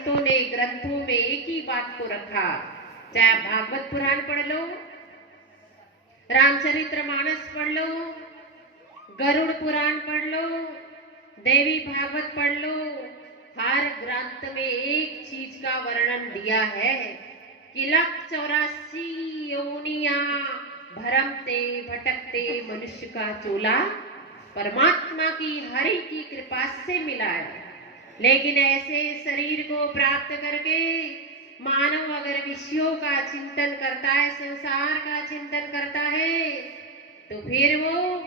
संतों ने ग्रंथों में एक ही बात को रखा। चाहे आप भागवत पुराण पढ़ लो, रामचरितमानस पढ़ लो, गरुड़ पुराण पढ़ लो, देवी भागवत पढ़ लो, हर ग्रंथ में एक चीज का वर्णन दिया है कि 184 योनिया भरमते भटकते मनुष्य का चोला परमात्मा की हरि की कृपा से मिला है। लेकिन ऐसे शरीर को प्राप्त करके मानव अगर विषयों का चिंतन करता है, संसार का चिंतन करता है, तो फिर वो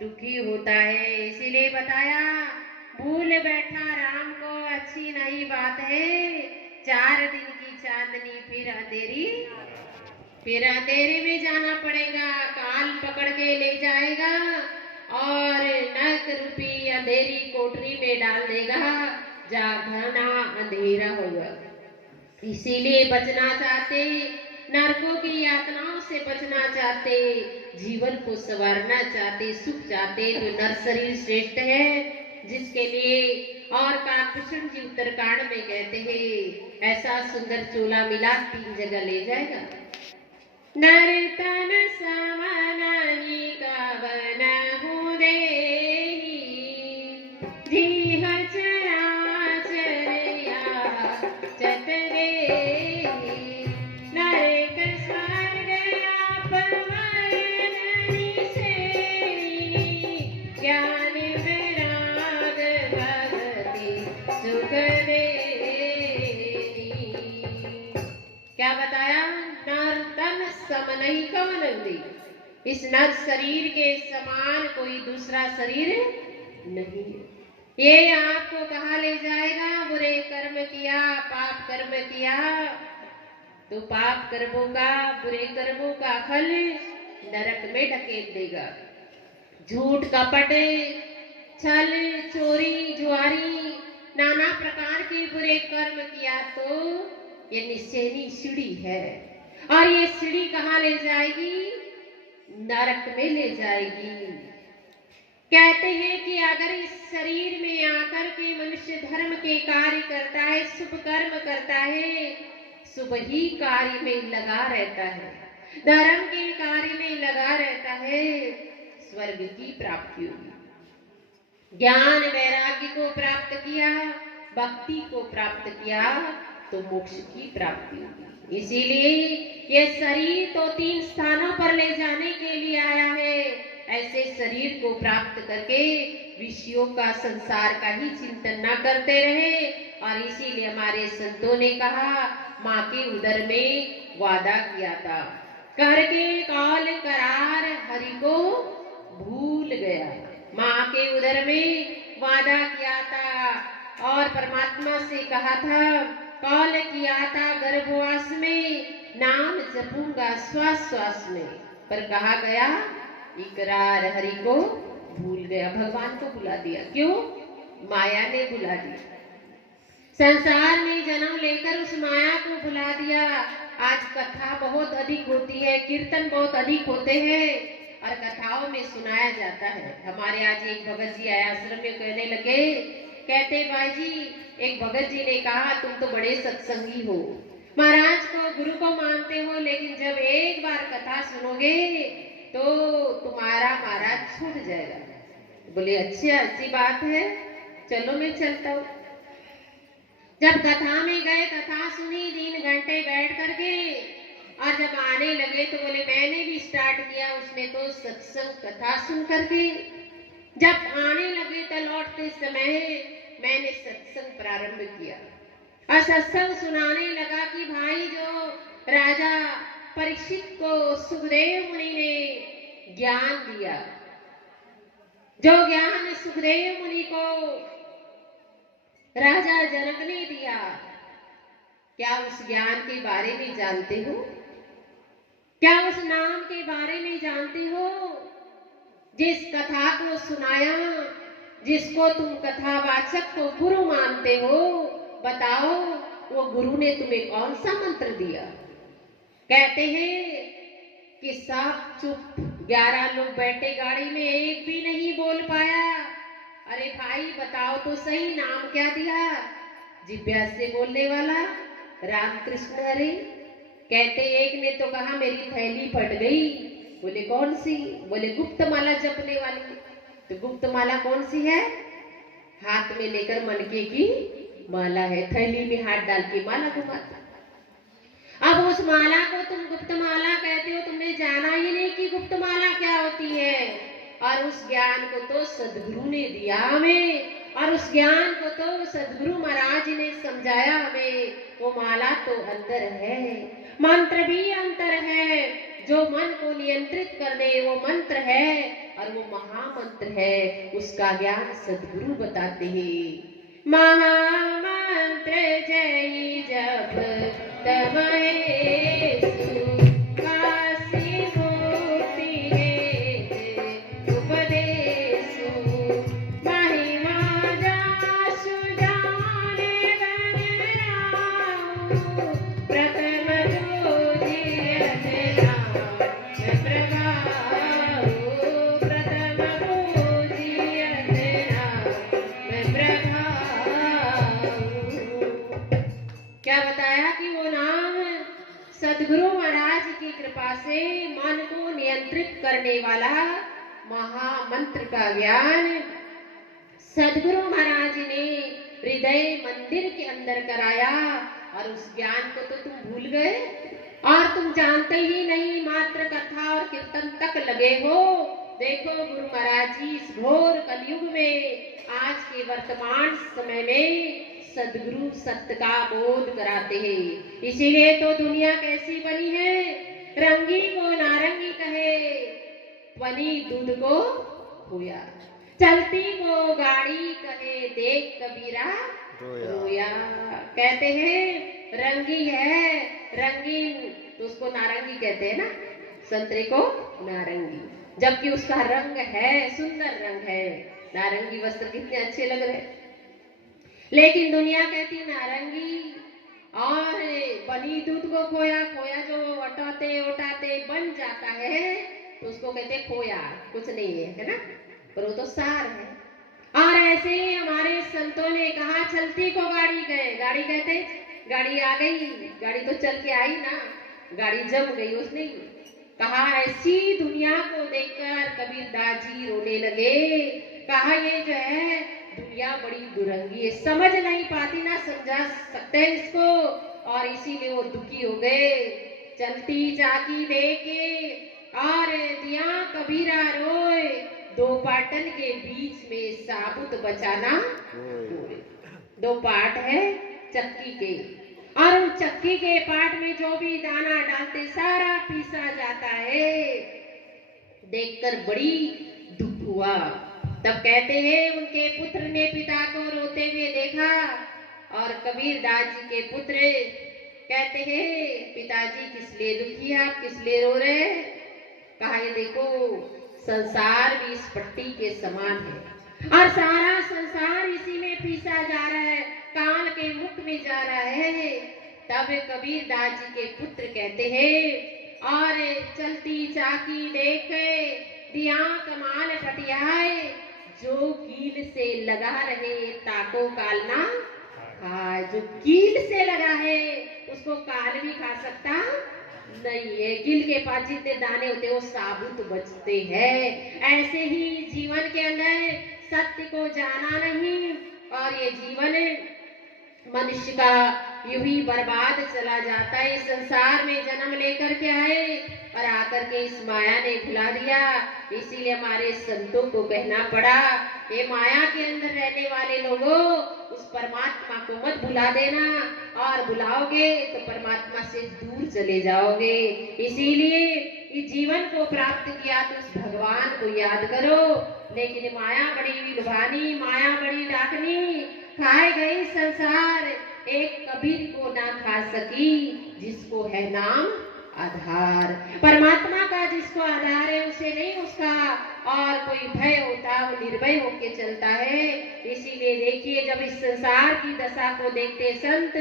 दुखी होता है। इसीलिए बताया, भूल बैठा राम को अच्छी नहीं बात है, 4 दिन की चांदनी फिर अंधेरे में जाना पड़ेगा। काल पकड़ के ले जाएगा और नरक रूपी अंधेरी कोठरी में डाल देगा, जहाँ घना अंधेरा होगा। इसीलिए बचना चाहते, नरकों की यातनाओं से बचना चाहते, जीवन को संवारना चाहते, सुख चाहते, तो नर शरीर श्रेष्ठ है, जिसके लिए और काकभूषण जी उत्तरकांड में कहते हैं, ऐसा सुंदर चोला मिला 3 जगह ले जाएगा। नर तन समनाही कवन हूँ देही, जीह चराचरया चत देही, नरक स्वर्ग अपवरन सेनी, ज्ञान विराग भगति सुख देनी। क्या बताया? नर तन सम नहीं कवन दे, इस नर शरीर के समान कोई दूसरा शरीर नहीं है। ये आपको कहाँ ले जाएगा? बुरे कर्म किया, पाप कर्म किया तो पाप कर्मों का, बुरे कर्मों का फल नरक में ढकेल देगा। झूठ कपट, छल, चोरी, जुआरी, नाना प्रकार के बुरे कर्म किया तो ये निश्चयनी सीढ़ी है, और ये सीढ़ी कहाँ ले जाएगी? नरक में ले जाएगी। कहते हैं कि अगर इस शरीर में आकर के मनुष्य धर्म के कार्य करता है, शुभ कर्म करता है, शुभ ही कार्य में लगा रहता है, धर्म के कार्य में लगा रहता है, स्वर्ग की प्राप्ति होगी। ज्ञान वैराग्य को प्राप्त किया, भक्ति को प्राप्त किया तो मोक्ष की प्राप्ति होगी। इसीलिए ये शरीर तो 3 स्थानों पर ले जाने के लिए आया है। ऐसे शरीर को प्राप्त करके विषयों का, संसार का ही चिंतन न करते रहे। और इसीलिए हमारे संतों ने कहा, माँ के उदर में वादा किया था, करके काल करार हरि को भूल गया। माँ के उदर में वादा किया था और परमात्मा से कहा था, काल किया था गर्भवास में, नाम जपूंगा श्वास श्वास में, पर कहा गया इकरार हरि को भूल गया। भगवान को भुला दिया। क्यों? माया ने भुला दिया। संसार में जन्म लेकर उस माया को भुला दिया। आज कथा बहुत अधिक होती है, कीर्तन बहुत अधिक होते हैं और कथाओं में सुनाया जाता है। हमारे आज एक भगत जी आए आश्रम में, कहने लगे, कहते भाई जी, एक भगत जी ने कहा तुम तो बड़े सत्संगी हो, महाराज को गुरु को मानते हो, लेकिन जब एक बार कथा सुनोगे तो तुम्हारा महाराज छूट जाएगा। बोले अच्छा, ऐसी बात है, चलो मैं चलता हूँ। जब कथा में गए, कथा सुनी 3 घंटे बैठ करके, और जब आने लगे तो बोले मैंने भी स्टार्ट किया उसमें तो सत्संग कथा सुन करके। जब आने लगे तो लौटते समय मैंने सत्संग प्रारंभ किया और सत्संग सुनाने लगा कि भाई, जो राजा परीक्षित को सुखदेव मुनि ने ज्ञान दिया, जो ज्ञान सुखदेव मुनि को राजा जनक ने दिया, क्या उस ज्ञान के बारे में जानते हो? क्या उस नाम के बारे में जानते हो? जिस कथा को सुनाया, जिसको तुम कथावाचक को गुरु मानते हो, बताओ वो गुरु ने तुम्हें कौन सा मंत्र दिया? कहते हैं कि सब चुप, 11 लोग बैठे गाड़ी में, एक भी नहीं बोल पाया। अरे भाई बताओ तो सही, नाम क्या दिया? जिज्ञास से बोलने वाला राम कृष्ण हरे। कहते एक ने तो कहा मेरी थैली फट गई। बोले कौन सी? बोले गुप्त माला जपने वाली। तो गुप्त माला कौन सी है? हाथ में लेकर मनके की माला है, थैली में हाथ डाल के माला घुमाता। अब उस माला को तुम गुप्त माला कहते हो, तुमने जाना ही नहीं कि गुप्त माला क्या होती है। और उस ज्ञान को तो सदगुरु ने दिया हमें, और उस ज्ञान को तो सदगुरु महाराज ने समझाया हमें। वो माला तो अंदर है, मंत्र भी अंतर है। जो मन को नियंत्रित कर दे वो मंत्र है, और वो महामंत्र है। उसका ज्ञान सदगुरु बताते हैं। महामंत्र जय जप तमहे काशी मूर्ति है उपदेशु महिमा जासु जाने गणराऊ प्रथम पूजियत नाम प्रभाऊ प्रथम पूजियत नाम प्रभाऊ। क्या बताया कि वो नाम सदगुरु महाराज की कृपा से मन को नियंत्रित करने वाला महामंत्र का ज्ञान सदगुरु महाराज ने हृदय मंदिर के अंदर कराया। और उस ज्ञान को तो तुम भूल गए और तुम जानते ही नहीं, मात्र कथा और कीर्तन तक लगे हो। देखो गुरु महाराज जी इस घोर कलयुग में, आज के वर्तमान समय में सदगुरु सत्य का बोध कराते हैं। इसीलिए तो दुनिया कैसी बनी है, रंगी को नारंगी कहे, पनी दूध को खोया, चलती को गाड़ी कहे, देख कबीरा रोया। कहते हैं रंगी है, रंगीन तो उसको नारंगी कहते हैं ना, संतरे को नारंगी, जबकि उसका रंग है, सुंदर रंग है। नारंगी वस्त्र कितने अच्छे लग रहे, लेकिन दुनिया कहती नारंगी। और बनी दूध को खोया, खोया जो उठाते उठाते बन जाता है तो उसको कहते खोया, कुछ नहीं है ना, पर वो तो सार है। और ऐसे ही हमारे संतों ने कहा चलती को गाड़ी गए, गाड़ी कहते गाड़ी आ गई, गाड़ी तो चल के आई ना, गाड़ी जम गई। उसने कहा ऐसी दुनिया को देखकर कबीरदास जी रोने लगे। कहा ये जो है दुनिया बड़ी दुरंगी है, समझ नहीं पाती, ना समझा सकते इसको, और इसीलिए वो दुखी हो गए। चलती चाकी देके और दिया कबीरा रोए, दो पाटन के बीच में साबुत बचाना। दो पाट है चक्की के, और उन चक्की के पाट में जो भी दाना डालते सारा पीसा जाता है। देखकर बड़ी दुख हुआ। तब कहते हैं उनके पुत्र ने पिता को रोते हुए देखा, और कबीरदास जी के पुत्र कहते हैं पिताजी किस लिए दुखी है आप, किस लिए रो रहे हैं? कहा ये देखो संसार भी इस पट्टी के समान है, और सारा संसार इसी में पीसा जा रहा है, काल के मुख में जा रहा है। तब कबीरदास जी के पुत्र कहते हैं और चलती चाकी देखे दिया कमाल पटियाए, जो कील से लगा रहे ताको काल ना खाए। जो कील से लगा है उसको काल भी खा सकता नहीं है। कील के पास जितने दाने होते वो साबुत बचते हैं। ऐसे ही जीवन के अंदर सत्य को जाना नहीं, और ये जीवन मनुष्य का यूं ही बर्बाद चला जाता है। संसार में जन्म लेकर के आए और आकर के इस माया ने भुला दिया। इसीलिए हमारे संतों को कहना पड़ा, ये माया के अंदर रहने वाले लोगों, उस परमात्मा को मत भुला देना, और भुलाओगे तो परमात्मा से दूर चले जाओगे। इसीलिए इस जीवन को प्राप्त किया तो उस भगवान को याद करो। लेकिन माया बड़ी लुभानी, माया बड़ी डाकनी, खाए गई संसार, एक कबीर को ना खा सकी, जिसको है नाम आधार। परमात्मा का जिसको आधार है उसे नहीं उसका और कोई भय होता, वो निर्भय होके चलता है। इसीलिए देखिए जब इस संसार की दशा को देखते संत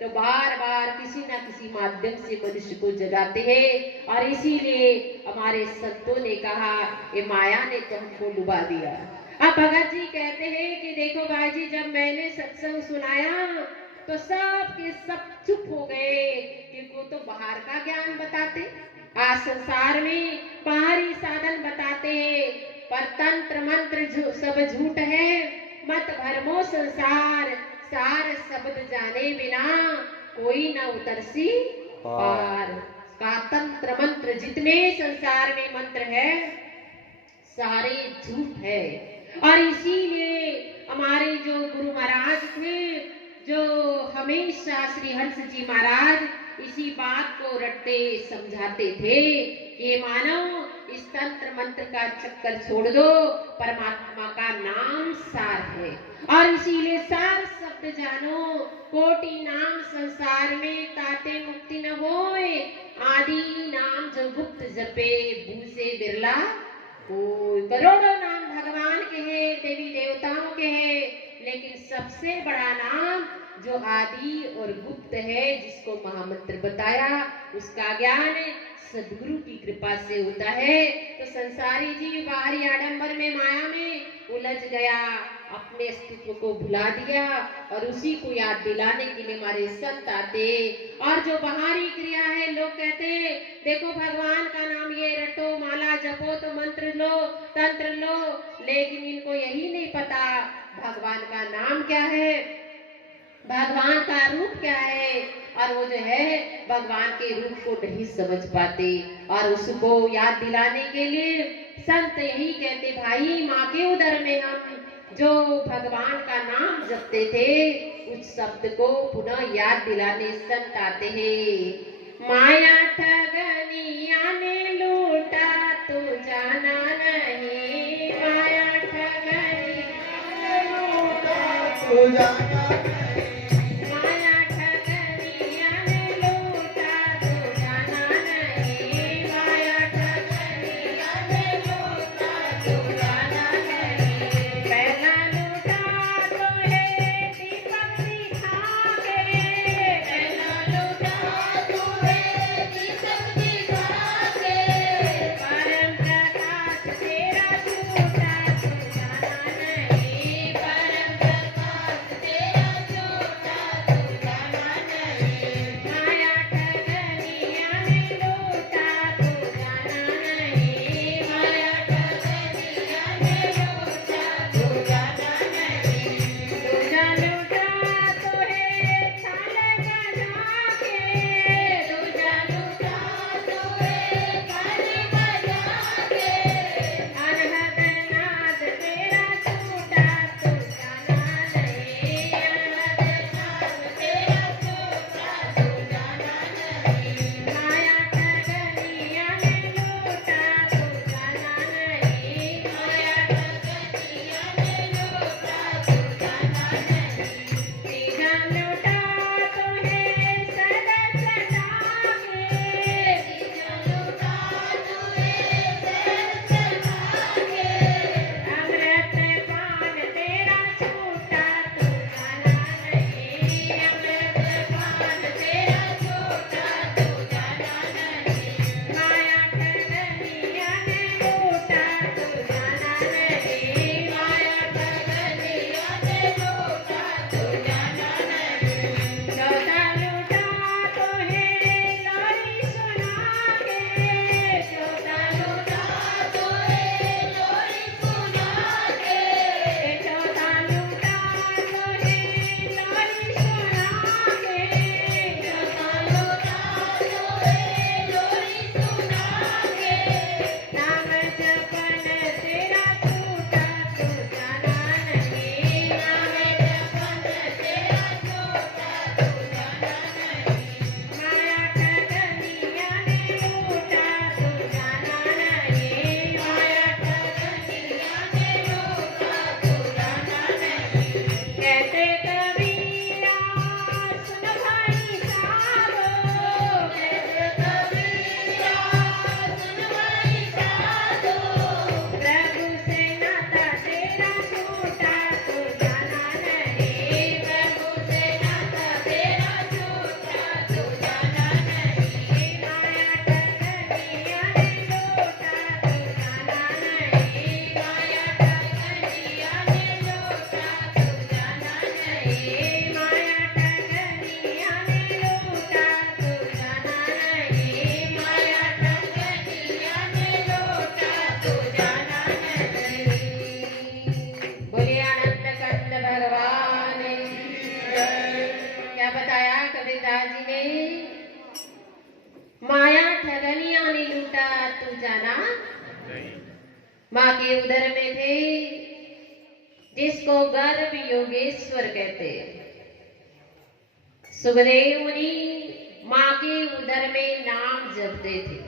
तो बार बार किसी न किसी माध्यम से मनुष्य को जगाते हैं। और इसीलिए हमारे संतों ने कहा ये माया ने तो हमको डुबा दिया। अब भगत जी कहते हैं कि देखो भाई जी, जब मैंने सत्संग सुनाया तो सब के सब चुप हो गए, क्योंकि वो तो बाहर का ज्ञान बताते। आज संसार में बाहरी साधन बताते हैं, पर तंत्र मंत्र सब झूठ है। मत भरमो संसार, सार शब्द जाने बिना कोई न उतरसी पार। का तंत्र मंत्र जितने संसार में मंत्र है सारे झूठ है। और इसीलिए हमारे जो गुरु महाराज थे, जो हमेशा श्री हंस जी महाराज इसी बात को रटते समझाते थे कि मानव इस तंत्र मंत्र का चक्कर छोड़ दो, परमात्मा का नाम सार है। और इसीलिए सार शब्द जानो, कोटि नाम संसार में ताते मुक्ति न होए। आदि नाम जो गुप्त जपे भूसे बिरला कोई। करोड़ों नाम भगवान के हैं, देवी देवताओं के हैं, लेकिन सबसे बड़ा नाम जो आदि और गुप्त है, जिसको महामंत्र बताया, उसका ज्ञान सदगुरु की कृपा से होता है। तो संसारी जीव बाहरी आडंबर में माया में उलझ गया, अपने अस्तित्व को भुला दिया, और उसी को याद दिलाने के लिए हमारे संत आते। और जो बाहरी क्रिया है, लोग कहते हैं देखो भगवान का नाम ये रटो, माला जपो तो मंत्र लो, तंत्र लो, लेकिन इनको यही नहीं पता भगवान का नाम क्या है, भगवान का रूप क्या है। और वो जो है भगवान के रूप को नहीं समझ पाते। और उसको याद दिलाने के लिए संत यही कहते, भाई माँ के उदर में हम जो भगवान का नाम जपते थे, उस शब्द को पुनः याद दिलाने संत आते हैं। माया ठगनिया ने लूटा तो जाना नहीं, माया ठगनिया ने लूटा तो जाना नहीं। बेटा तू जाना माँ के उदर में थे जिसको गर्भ योगेश्वर कहते। सुखदेव मुनि माँ के उदर में नाम जपते थे।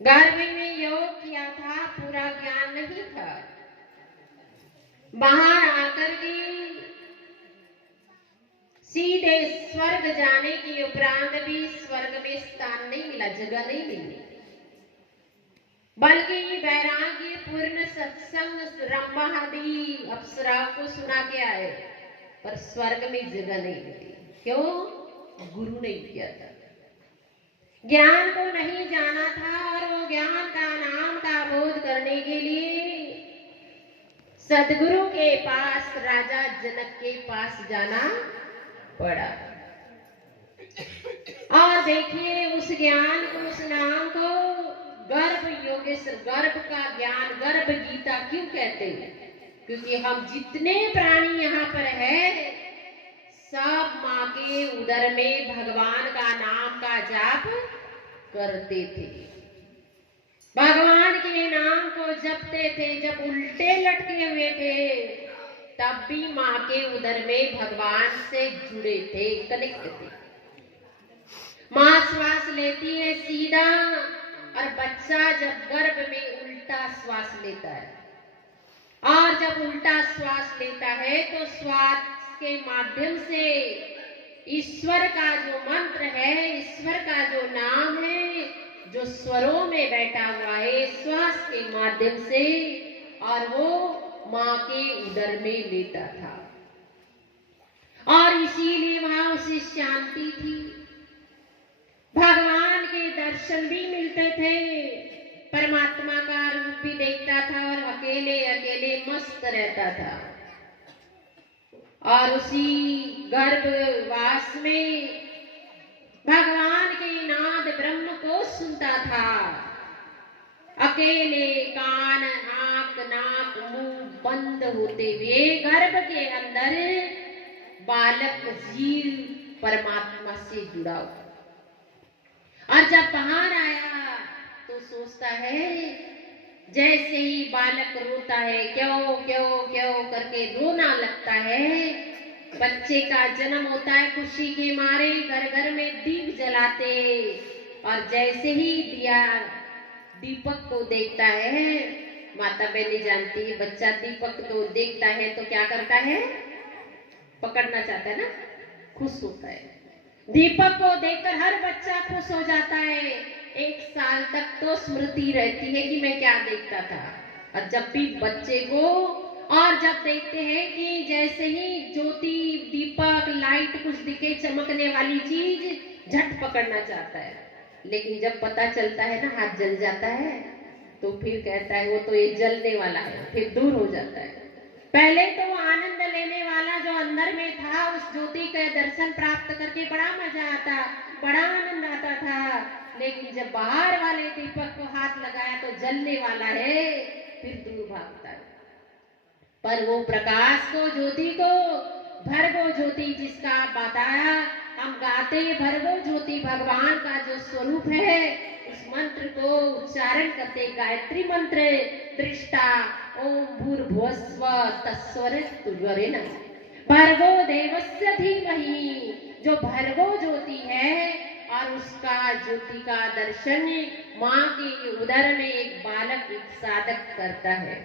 गर्भ में योग किया था, पूरा ज्ञान नहीं था। बाहर आकर के सीधे स्वर्ग जाने के उपरांत भी स्वर्ग में स्थान नहीं मिला, जगह नहीं मिली, बल्कि वैराग्य पूर्ण सत्संग रंभादि अप्सरा को सुना के आए, पर स्वर्ग में जगह नहीं मिली। क्यों? गुरु नहीं किया था, ज्ञान को नहीं जाना था। और वो ज्ञान का नाम का बोध करने के लिए सदगुरु के पास, राजा जनक के पास जाना पड़ा। और देखिए उस ज्ञान को, उस नाम को गर्भ योगेश्वर, गर्भ का ज्ञान, गर्भ गीता क्यों कहते हैं? क्योंकि हम जितने प्राणी यहाँ पर है सब माँ के उदर में भगवान का नाम का जाप करते थे, भगवान के नाम को जपते थे। जब उल्टे लटके हुए थे तब भी माँ के उदर में भगवान से जुड़े थे, कनेक्ट थे। माँ श्वास लेती है सीधा, और बच्चा जब गर्भ में उल्टा श्वास लेता है, और जब उल्टा श्वास लेता है तो श्वास के माध्यम से ईश्वर का जो मंत्र है, ईश्वर का जो नाम है, जो स्वरों में बैठा हुआ है, श्वास के माध्यम से, और वो माँ के उदर में लेता था। और इसीलिए वहां उसे शांति थी, भगवान के दर्शन भी मिलते थे, परमात्मा का रूप भी देखता था, और अकेले अकेले मस्त रहता था। और उसी गर्भवास में भगवान के नाद ब्रह्म को सुनता था, अकेले कान, आंख, नाक, मुंह बंद होते हुए गर्भ के अंदर बालक जीव परमात्मा से जुड़ा हुआ। और जब बाहर आया तो सोचता है, जैसे ही बालक रोता है, क्यों क्यों क्यों करके रोना लगता है, बच्चे का जन्म होता है, खुशी के मारे घर घर में दीप जलाते, और जैसे ही दिया दीपक को देखता है, माता बहनी जानती है, बच्चा दीपक को देखता है तो क्या करता है? पकड़ना चाहता है ना, खुश होता है। दीपक को देखकर हर बच्चा खुश हो जाता है। 1 साल तक तो स्मृति रहती है कि मैं क्या देखता था। और जब भी बच्चे को, और जब देखते हैं कि जैसे ही ज्योति, दीपक, लाइट कुछ दिखे, चमकने वाली चीज, झट पकड़ना चाहता है। लेकिन जब पता चलता है ना हाथ जल जाता है, तो फिर कहता है वो तो ये जलने वाला है, फिर दूर हो जाता है। पहले तो वो आनंद लेने वाला जो अंदर में था, उस ज्योति का दर्शन प्राप्त करके बड़ा मजा आता, बड़ा आनंद आता था। लेकिन जब बाहर वाले दीपक को हाथ लगाया तो जलने वाला है, फिर दूर भागता है। पर वो प्रकाश को, ज्योति को, भर्गो ज्योति जिसका बताया, हम गाते भर्गो ज्योति, भगवान का जो स्वरूप है, उस मंत्र को उच्चारण करते, गायत्री मंत्र, दृष्टा ओम भूर्भुवस्वः तत्सवितुर्वरेण्यं भर्गो देवस्य धीमहि, जो भर्गो ज्योति है, और उसका ज्योति का दर्शन माँ के उदर में एक बालक, एक साधक करता है।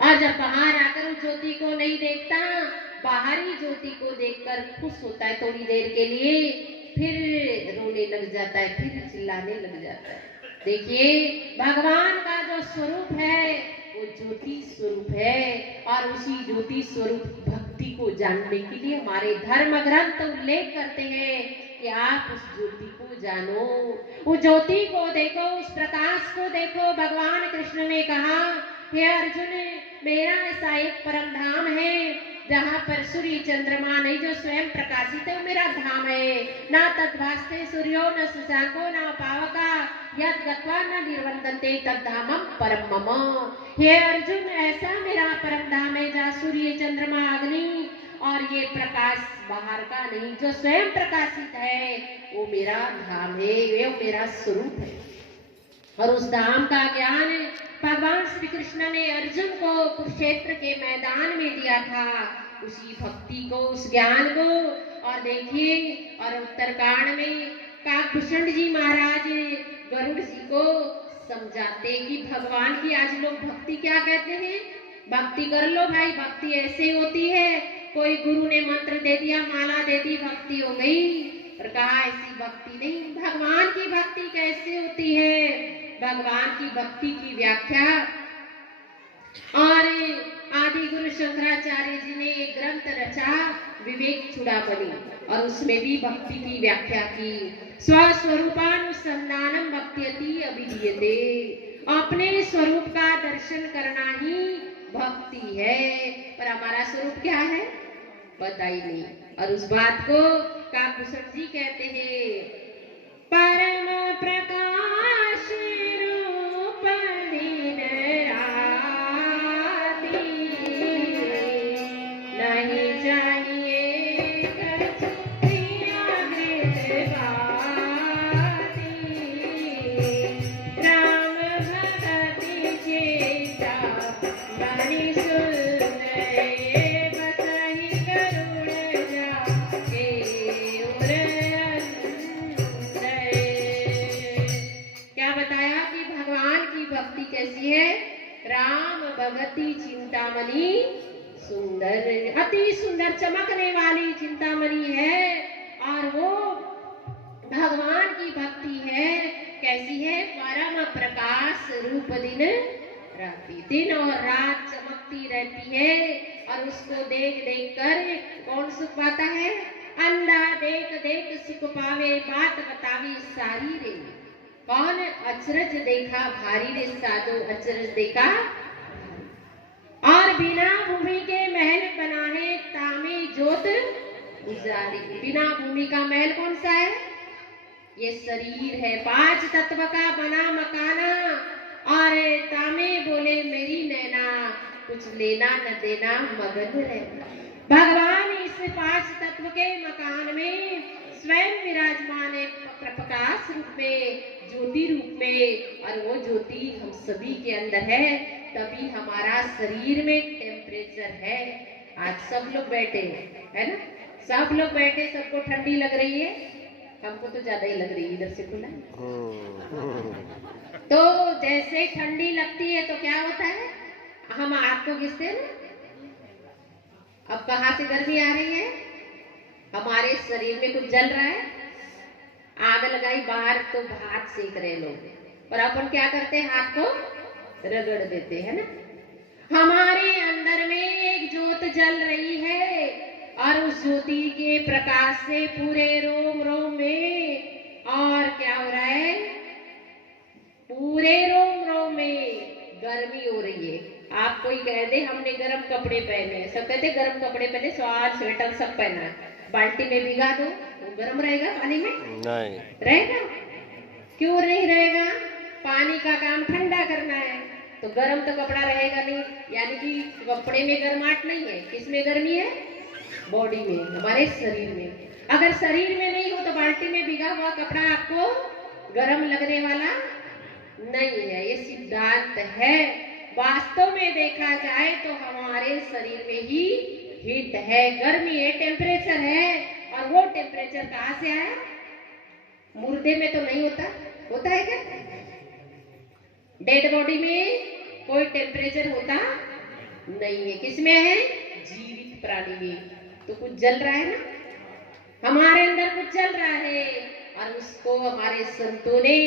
और जब बाहर आकर उस ज्योति को नहीं देखता, बाहरी ज्योति को देखकर खुश होता है थोड़ी देर के लिए, फिर रोने लग जाता है, फिर चिल्लाने लग जाता है। देखिए भगवान का जो स्वरूप है वो ज्योति स्वरूप है, और उसी ज्योति स्वरूप भक्ति को जानने के लिए हमारे धर्म ग्रंथ उल्लेख करते हैं कि आप उस ज्योति को जानो, उस ज्योति को देखो, उस प्रकाश को देखो। भगवान कृष्ण ने कहा, हे अर्जुन, मेरा ऐसा एक परम धाम है जहाँ पर सूर्य चंद्रमा नहीं, जो स्वयं प्रकाशित है, मेरा धाम है। ना तद्भास्ते सूर्यो न शशांको न पावका, यद गत्वा न निर्वर्तन्ते तद्धामं परम मम। हे अर्जुन, ऐसा मेरा परम धाम है जहाँ सूर्य चंद्रमा अग्नि और ये प्रकाश बाहर का नहीं, जो स्वयं प्रकाशित है वो मेरा धाम है, वो मेरा स्वरूप है। और उस धाम का ज्ञान भगवान श्री कृष्ण ने अर्जुन को कुरुक्षेत्र के मैदान में दिया था, उसी भक्ति को, उस ज्ञान को। और देखिए, और उत्तरकांड में काकभूषण जी महाराज गरुड़ जी को समझाते कि भगवान की आज लोग भक्ति क्या कहते हैं, भक्ति कर लो भाई, भक्ति ऐसे होती है, कोई गुरु ने मंत्र दे दिया, माला दे दी, भक्ति हो गई। पर कहा ऐसी भक्ति नहीं, भगवान की भक्ति कैसे होती है, भगवान की भक्ति की व्याख्या। और आदि गुरु शंकराचार्य जी ने एक ग्रंथ रचा विवेक चूड़ामणि, और उसमें भी भक्ति की व्याख्या की। स्वस्वरूपानुसंधानम भक्त्यति अभिधीयते, अपने स्वरूप का दर्शन करना ही भक्ति है। पर हमारा स्वरूप क्या है पता ही नहीं। और उस बात को काकभूषण जी कहते हैं, परम प्रकाश रूप दिन राति, नहीं चाहिए कछु प्रियामृत बाती, राम भगति चेता बड़ी सुंदर, बसहि गरुड़ जाके उर अंदर। क्या बताया कि भगवान की भक्ति कैसी है, राम भगति चिंतामणि सुंदर, अति सुंदर चमकने वाली चिंतामणि है। और वो भगवान की भक्ति है, कैसी है, परम प्रकाश रूप दिन राति, दिन और रात चमकती रहती है। और उसको देख देख कर कौन सुख पाता है, अंधा देख देख सुख पावे, बात बतावी सारी रे। कौन, अचरज देखा भारी रे साधो, अचरज देखा। और बिना भूमि के महल बना है, तामे जोत उजारी। बिना भूमि का महल कौन सा है, ये शरीर है, 5 तत्व का बना मकाना। और तामे बोले मेरी नैना, कुछ लेना न देना मगन रहना। भगवान इस 5 तत्व के मकान में स्वयं विराजमान है, प्रकाश रूप में, ज्योति रूप में। और वो ज्योति हम सभी के अंदर है, तभी हमारा शरीर में टेम्परेचर है। आज सब लोग बैठे है ना, सब लोग बैठे, सबको ठंडी लग रही है, हमको तो ज्यादा ही लग रही है, इधर से खुला। तो जैसे ठंडी लगती है तो क्या होता है, हम आग को घिसते हैं ना। अब कहाँ से गर्मी आ रही है, हमारे शरीर में कुछ जल रहा है, आग लगाई बाहर तो हाथ सेक रहे लोग, पर अपन क्या करते हैं, हाथ को रगड़ देते हैं ना। हमारे अंदर में एक ज्योत जल रही है, और उस ज्योति के प्रकाश से पूरे रोम रोम में, और क्या हो रहा है, पूरे रोम रोम में गर्मी हो रही है। आप कोई कह दे हमने गर्म कपड़े पहने, सब कहते गर्म कपड़े पहने, स्वाल स्वेटर सब पहना, बाल्टी में भिगा दो वो गर्म रहेगा, पानी में नहीं रहेगा। क्यों नहीं रहेगा, पानी का काम ठंडा करना है, तो गर्म तो कपड़ा रहेगा नहीं। यानी कि कपड़े में गर्माहट नहीं है, किसमें गर्मी है, बॉडी में, हमारे शरीर में। अगर शरीर में नहीं हो तो बाल्टी में भिगा हुआ कपड़ा आपको गर्म लगने वाला नहीं है, ये सिद्धांत है। वास्तव में देखा जाए तो हमारे शरीर में ही हीट है, गर्मी है, टेम्परेचर है। और वो टेम्परेचर कहाँ से आया, मुर्दे में तो नहीं होता, होता है क्या, डेड बॉडी में कोई टेम्परेचर होता नहीं है, किसमें है, जीवित प्राणी में। तो कुछ जल रहा है ना, हमारे अंदर कुछ जल रहा है, और उसको हमारे संतों ने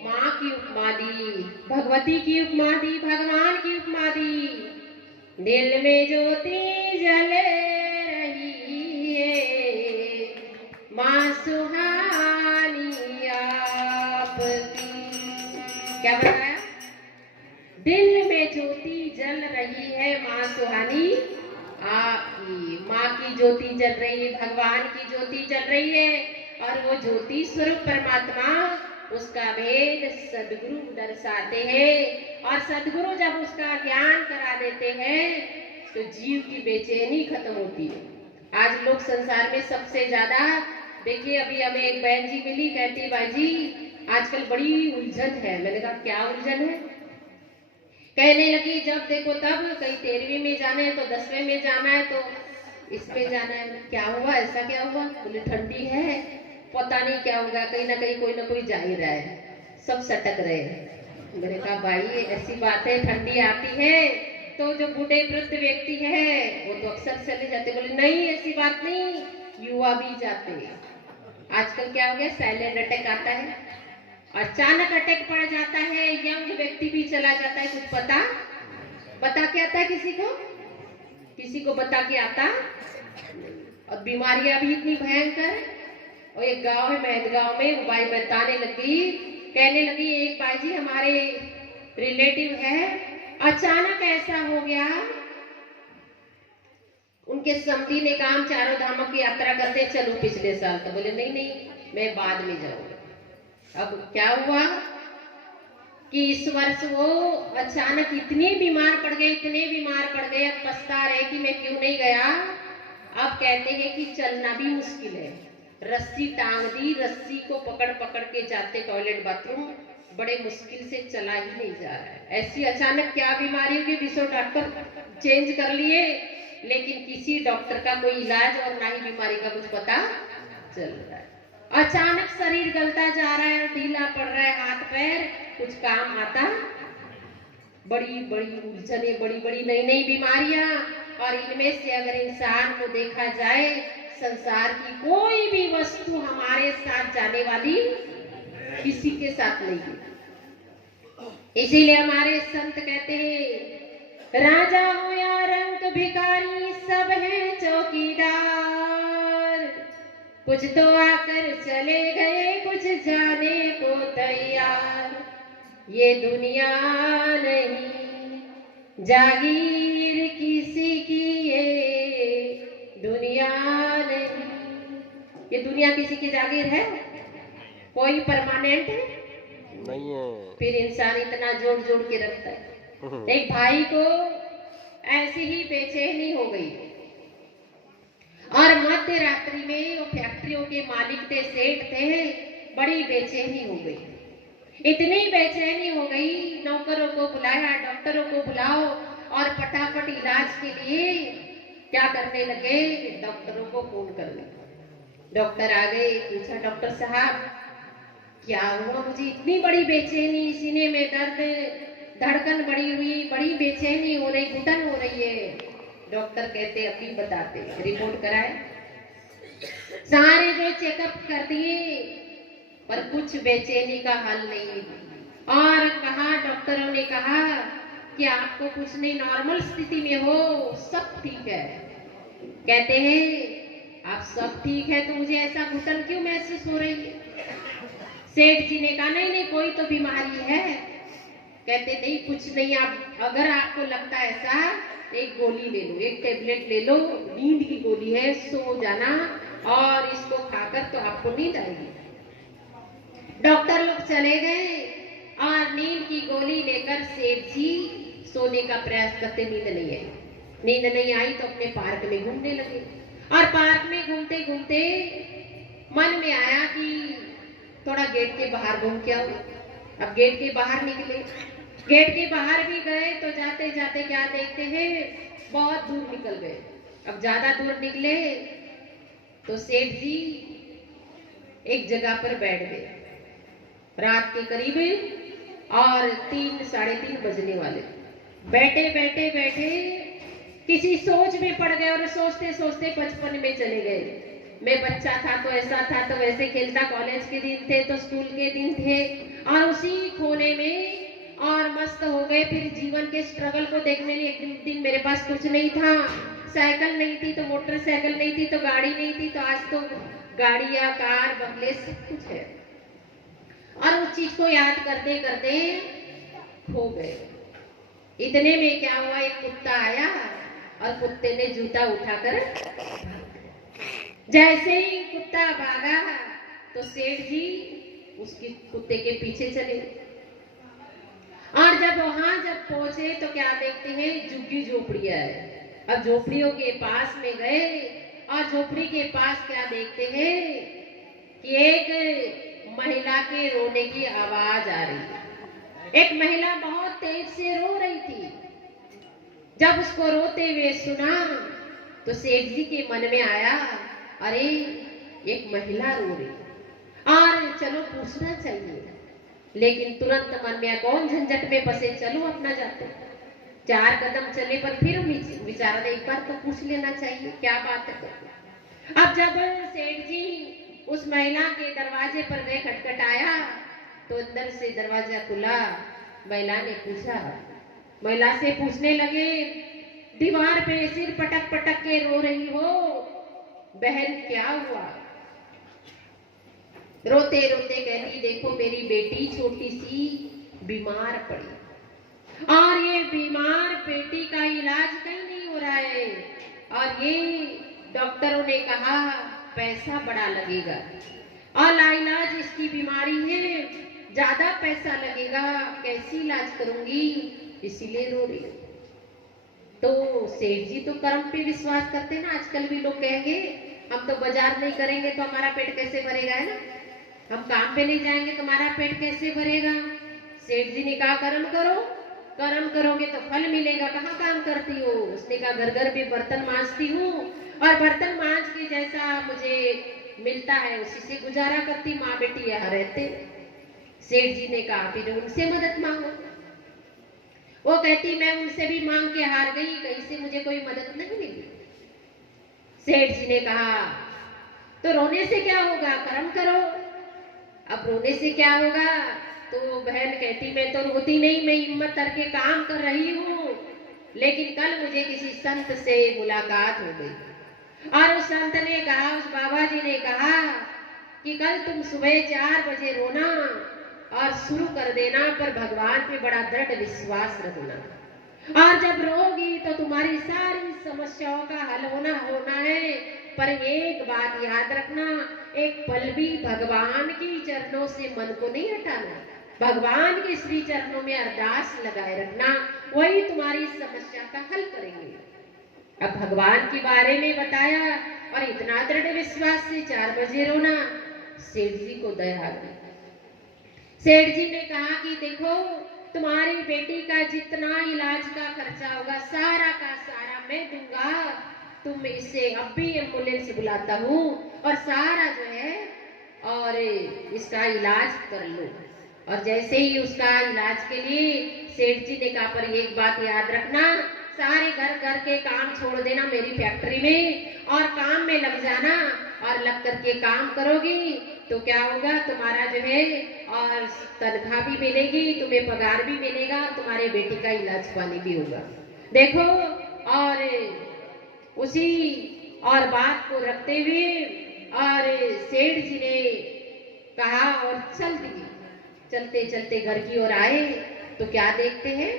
माँ की उपमा दी, भगवती की उपमा दी, भगवान की उपमा दी। दिल में ज्योति जल रही है, माँ सुहानी आपकी। क्या बताया, दिल में ज्योति जल रही है, माँ सुहानी आपकी। माँ की ज्योति जल रही है, भगवान की ज्योति जल रही है, और वो ज्योति स्वरूप परमात्मा, उसका भेद सदगुरु दर्शाते हैं। और सदगुरु जब उसका ज्ञान करा देते हैं तो जीव की बेचैनी खत्म होती है। आज लोग संसार में सबसे ज्यादा, देखिए अभी हमें एक बहन जी मिली, कहती भाई जी आजकल बड़ी उलझन है। मैंने कहा क्या उलझन है? कहने लगी जब देखो तब कहीं 13वीं में जाना है तो 10वें में जाना है तो इसमें जाना है। क्या हुआ, ऐसा क्या हुआ? बोले ठंडी है, पता नहीं क्या होगा, कहीं ना कोई जा ही रहा है, सब सटक रहे हैं। मैंने कहा भाई ऐसी बात है, ठंडी आती है तो जो बूढ़े वृद्ध व्यक्ति है वो तो अक्सर चले जाते। बोले नहीं ऐसी बात नहीं, युवा भी जाते। आजकल क्या हो गया, साइलेंट अटैक आता है, अचानक अटैक पड़ जाता है, यंग व्यक्ति भी चला जाता है। कुछ बता के आता है किसी को बता के आता। और बीमारियां भी इतनी भयंकर। और एक गांव है, महद गांव में, बाई बताने लगी, कहने लगी एक बाई जी हमारे रिलेटिव है, अचानक ऐसा हो गया, उनके समधी ने कहा हम चारों धामों की यात्रा करते चलो पिछले साल। तो बोले नहीं मैं बाद में जाऊंगा। अब क्या हुआ कि इस वर्ष वो अचानक इतने बीमार पड़ गए, अब पछता रहे कि मैं क्यों नहीं गया। अब कहते हैं कि चलना भी मुश्किल है, रस्सी टांग दी, रस्सी को पकड़ पकड़ के जाते टॉयलेट बाथरूम, बड़े मुश्किल से चला ही नहीं जा रहा है। ऐसी अचानक क्या बीमारी होगी, 20 डॉक्टर चेंज कर लिए, लेकिन किसी डॉक्टर का कोई इलाज और ना ही बीमारी का कुछ पता चल रहा है। अचानक शरीर गलता जा रहा है, ढीला पड़ रहा है हाथ पैर, कुछ काम आता, बड़ी बड़ी उलझने, बड़ी बड़ी नई बीमारियां। और इनमें से अगर इंसान को देखा जाए, संसार की कोई भी वस्तु हमारे साथ जाने वाली किसी के साथ नहीं है। इसीलिए हमारे संत कहते हैं राजा हो या रंक भिखारी सब है चौकीदार, कुछ तो आकर चले गए कुछ जाने को तैयार। ये दुनिया नहीं जागीर किसी की, ये दुनिया नहीं, ये दुनिया किसी की जागीर है? कोई परमानेंट नहीं है। फिर इंसान इतना जोड़ जोड़ के रखता है। एक भाई को ऐसी ही बेचैनी हो गई और मध्य रात्रि में वो फैक्ट्रियों के मालिक थे, सेठ थे, बड़ी बेचैनी हो गई। इतनी बेचैनी हो गई, नौकरों को बुलाया, डॉक्टरों को बुलाओ, और फटाफट इलाज के लिए क्या करने लगे, डॉक्टरों को फोन करने। डॉक्टर आ गए, पूछा डॉक्टर साहब क्या हुआ, मुझे इतनी बड़ी बेचैनी, सीने में दर्द, धड़कन बढ़ी हुई, बड़ी बेचैनी हो रही, घुटन हो रही है। डॉक्टर कहते अभी बताते, रिपोर्ट कराए, सारे जो चेकअप कर दिए पर कुछ बेचैनी का हल नहीं। और कहा, डॉक्टरों ने कहा कि आपको कुछ नहीं, नॉर्मल स्थिति में हो, सब ठीक है। कहते हैं आप सब ठीक है तो मुझे ऐसा घुटन क्यों महसूस हो रही है? सेठ जी ने कहा नहीं कोई तो बीमारी है। कहते नहीं कुछ नहीं, आप अगर आपको लगता है ऐसा, एक गोली ले लो, एक टेबलेट ले लो, नींद की गोली है, सो जाना, और इसको खाकर तो आपको नींद आएगी। डॉक्टर लोग चले गए और नींद की गोली लेकर सेठ जी सोने का प्रयास करते, नींद नहीं आई तो अपने पार्क में घूमने लगे। और पार्क में घूमते घूमते मन में आया कि थोड़ा गेट के बाहर घूम के आओ। अब गेट के बाहर निकले, गेट के बाहर भी गए तो जाते जाते क्या देखते हैं, बहुत दूर निकल गए। अब ज्यादा दूर निकले तो सेठ जी एक जगह पर बैठ गए, रात के करीब और 3 साढ़े 3 बजने वाले। बैठे बैठे बैठे किसी सोच में पड़ गए और सोचते सोचते बचपन में चले गए। मैं बच्चा था तो ऐसा था, तो वैसे खेलता, कॉलेज के दिन थे तो स्कूल के दिन थे, और उसी खोने में और मस्त हो गए। फिर जीवन के स्ट्रगल को देखने लिए, एक दिन मेरे पास कुछ नहीं था, साइकिल नहीं थी तो मोटरसाइकिल नहीं थी तो गाड़ी नहीं थी, तो आज तो गाड़ियां, कार, बंगले सब कुछ है। और उस चीज को याद करते करते खो गए। इतने में क्या हुआ, एक कुत्ता आया और कुत्ते ने जूता उठाकर, जैसे ही कुत्ता भागा तो सेठ जी उसके कुत्ते के पीछे चले। और जब पहुंचे तो क्या देखते हैं, झुग्गी झोपड़ियां है। अब झोपड़ियों के पास में गए और झोपड़ी के पास क्या देखते हैं कि एक महिला के रोने की आवाज आ रही है। एक महिला बहुत तेज से रो रही थी। जब उसको रोते हुए सुना तो सेठ जी के मन में आया, अरे एक महिला रो रही और चलो पूछना चाहिए। लेकिन तुरंत मन में कौन झंझट में फंसे, चलो अपना जाते। 4 कदम चले पर फिर विचारा एक बार तो पूछ लेना चाहिए क्या बात है। अब जब सेठ जी उस महिला के दरवाजे पर गए, खटखटाया तो अंदर से दरवाजा खुला। महिला ने पूछा, महिला से पूछने लगे, दीवार पे सिर पटक पटक के रो रही हो बहन, क्या हुआ? रोते रोते कहती, देखो मेरी बेटी छोटी सी बीमार पड़ी और ये बीमार बेटी का इलाज कहीं नहीं हो रहा है और ये डॉक्टरों ने कहा पैसा बड़ा लगेगा और लाइलाज इसकी बीमारी है, ज्यादा पैसा लगेगा, कैसी इलाज करूंगी, इसीलिए रो रही हूं। तो सेठ जी तो कर्म पे विश्वास करते हैं ना। आजकल भी लोग कहेंगे हम तो बाजार नहीं करेंगे तो हमारा पेट कैसे भरेगा, है ना। हम काम पे नहीं जाएंगे तो हमारा पेट कैसे भरेगा। सेठ जी ने कहा कर्म करो, कर्म करोगे तो फल मिलेगा। कहाँ काम करती हो? उसने कहा घर घर भी बर्तन मांजती हूँ और बर्तन मांज के जैसा मुझे मिलता है उसी से गुजारा करती, माँ बेटी यहाँ रहते। सेठ जी ने कहा फिर उनसे मदद मांगो। वो कहती मैं उनसे भी मांग के हार गई, कहीं से मुझे कोई मदद नहीं मिली। सेठ जी ने कहा तो रोने से क्या होगा, कर्म करो। अब रोने से क्या होगा? तो बहन कहती मैं तो रोती नहीं, मैं हिम्मत करके काम कर रही हूँ। लेकिन कल मुझे किसी संत से मुलाकात हो गई और उस संत ने कहा, उस बाबा जी ने कहा कि कल तुम सुबह 4 बजे रोना और शुरू कर देना, पर भगवान पे बड़ा दृढ़ विश्वास रखना और जब रोगी तो तुम्हारी सारी समस्याओं का हल होना है। पर एक बात याद रखना, एक पल भी भगवान के चरणों से मन को नहीं हटाना, भगवान के श्री चरणों में अरदास लगाए रखना, वही तुम्हारी समस्या का हल करेंगे। अब भगवान के बारे में बताया और इतना दृढ़ विश्वास से 4 बजे रोना। सेठ जी को दया आ गई। सेठ जी ने कहा कि देखो तुम्हारी बेटी का जितना इलाज का खर्चा होगा सारा का सारा मैं दूंगा, तुम इससे अब भी एम्बुलेंस बुलाता हूँ और सारा जो है और इसका इलाज कर लो। और जैसे ही उसका इलाज के लिए सेठ जी ने कहा पर एक बात याद रखना, सारे घर के काम छोड़ देना मेरी फैक्ट्री में और काम में लग जाना और लग करके काम करोगी तो क्या होगा, तुम्हारा जो है और तनख्वाह भी मिलेगी, तुम्हें पगार भी मिलेगा, तुम्हारे बेटी का इलाज पानी भी होगा। देखो और उसी और बात को रखते हुए और सेठ जी ने कहा और चल दिए। चलते चलते घर की ओर आए तो क्या देखते हैं,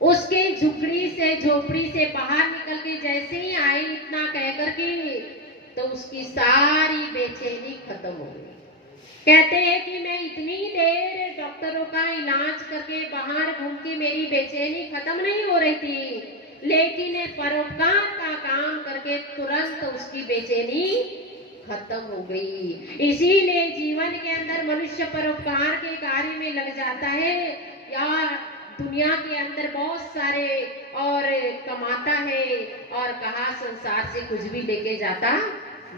उसके झोपड़ी से बाहर निकल के जैसे ही आए इतना कह करके तो उसकी सारी बेचैनी खत्म हो गई। कहते हैं कि मैं इतनी देर डॉक्टरों का इलाज करके बाहर घूम के मेरी बेचैनी खत्म नहीं हो रही थी, लेकिन परोपकार का काम करके तुरंत उसकी बेचैनी खत्म हो गई। इसीलिए जीवन के अंदर मनुष्य परोपकार के कार्य में लग जाता है। यार दुनिया के अंदर बहुत सारे और कमाता है और कहा संसार से कुछ भी लेके जाता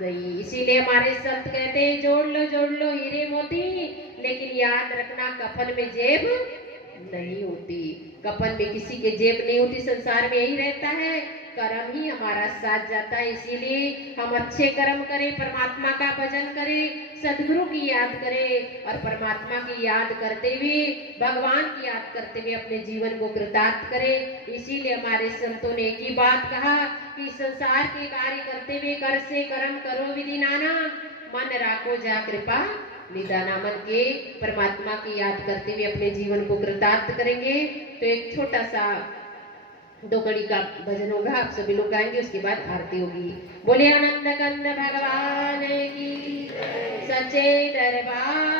नहीं। इसीलिए हमारे संत कहते हैं जोड़ लो हीरे मोती, लेकिन याद रखना कफन में जेब नहीं होती। कफन में किसी के जेब नहीं होती, संसार में यही रहता है, कर्म ही हमारा साथ जाता है। इसीलिए हम अच्छे कर्म करें, परमात्मा का भजन करें, सदगुरु की याद करें और परमात्मा की याद करते हुए, भगवान की याद करते हुए अपने जीवन को कृतार्थ करें। इसीलिए हमारे संतों ने एक ही बात कहा कि संसार के कार्य करते हुए कर से कर्म करो विधि नाना, मन राखो जा कृपा निदाना। मन के परमात्मा की याद करते हुए अपने जीवन को कृतार्थ करेंगे। तो एक छोटा सा 2 कड़ी का भजन होगा, आप सभी लोग गाएंगे, उसके बाद आरती होगी। बोले आनंद कंद भगवान की, सच्चे दरबार